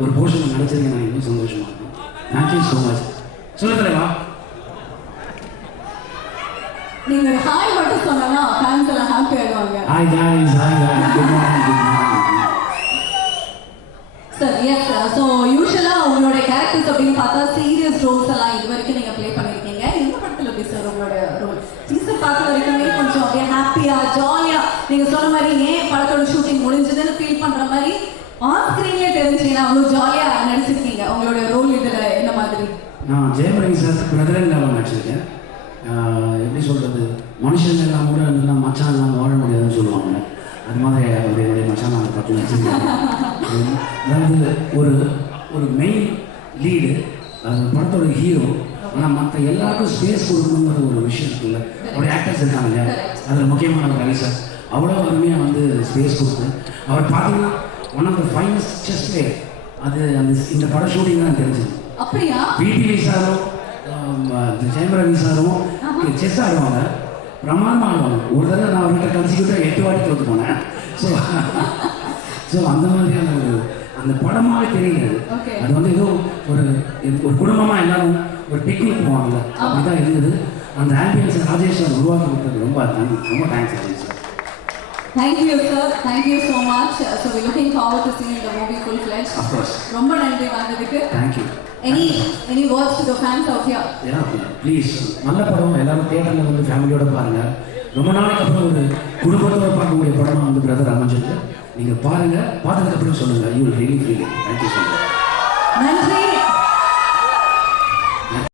ஒரு போர்ஷன் நடிச்சிருக்கேன். நான் இன்னும் சந்தோஷமாக இருக்கும். Thank you so much. சொல்ல தலைவா, நீங்க ஹாய் மட்டும் சொன்னா ஃபேன்ஸ் எல்லாம் ஹாப்பி ஆயிடுவாங்க. Hi guys, hi guys, good morning, good morning. Sir yes, so யூஸ்வலாக உங்களோட கேரக்டர்ஸ் அப்படின்னு பார்த்தா சீரியஸ் ரோல்ஸ் எல்லாம் இது வரைக்கும் நீங்கள் ப்ளே பண்ணியிருக்கீங்க. இந்த படத்தில் எப்படி சார் உங்களோட ரோல்? டீசர் பார்க்குற வரைக்குமே கொஞ்சம் அப்படியே ஹாப்பியாக ஜாலியாக நீங்கள் சொன்ன மாதிரி ஏன் படத்தோட ஷூட்டிங் முடிஞ்சதுன்னு ஃபீல் பண்ணுற மாதிரி ஆன் ஸ்க்ரீன்லேயே தெரிஞ்சிங்கன்னா அவ்வளோ ஜாலியாக நடிச்சிருக்கீங்க. உங்களோட ரோல் இதில் என்ன மாதிரி? நான் ஜெயம் ரவி சார் பிரதர் இல்லாமல் நடிச்சிருக்கேன். எப்படி சொல்கிறது, மனுஷன் எல்லாம் கூட எல்லாம் மச்சான் எல்லாம் வாழ முடியாதுன்னு சொல்லுவாங்க. அது மாதிரி அவருடைய மச்சான் நாங்கள் பற்றி வச்சுருக்கேன். அதாவது ஒரு ஒரு மெயின் லீடு, படத்தோட ஹீரோ. ஆனால் மற்ற எல்லாருக்கும் ஸ்பேஸ் கொடுக்கணுங்கிற ஒரு விஷயம் இருக்குல்ல, ஒரு ஆக்டர்ஸ் இருக்காங்க இல்லையா, அதில் முக்கியமான ரவி சார் அவ்வளோ அருமையாக வந்து ஸ்பேஸ் கொடுத்து அவர் பார்த்தீங்கன்னா one of the finest chess player. அது அந்த இந்த பட ஷூட்டிங் தான் தெரிஞ்சது. அப்படியா? பிடி சாரும் ஜெயம் ரவி சாரும் செஸ் ஆடுவாங்க, பிரமாதமாக ஆடுவாங்க. ஒரு தடவை நான் அவர்கிட்ட கன்சிக்யூட்டாக 8 வாட்டி தோற்று போனேன். ஸோ அந்த மாதிரியான ஒரு அந்த படமாகவே தெரியல. அது வந்து ஏதோ ஒரு ஒரு குடும்பமாக எல்லாரும் ஒரு பிக்னிக் போவாங்கல்ல, அப்படி தான் இருந்தது. அந்த ஆம்பியன்ஸை ராஜேஷ் சார் உருவாக்கி கொடுத்தது ரொம்ப thanks Rajesh sir. Thank you sir, thank you so much. So we're looking forward to seeing the movie full fledged. Of course. ரொம்ப நன்றி வந்ததுக்கு. Thank you. Any words to the fans out here? Yeah, please. நல்ல படம், எல்லாரும் தியேட்டரில் வந்து ஃபேமிலியோட பாருங்கள். ரொம்ப நாளைக்கு அப்புறம் ஒரு குடும்பத்தோட பார்க்கக்கூடிய படமாக வந்து பிரதர் அமைஞ்சிருக்கு. நீங்கள் பாருங்கள், பார்த்ததுக்கப்புறம் சொல்லுங்கள். You will really feel it. Thank you so much. நன்றி.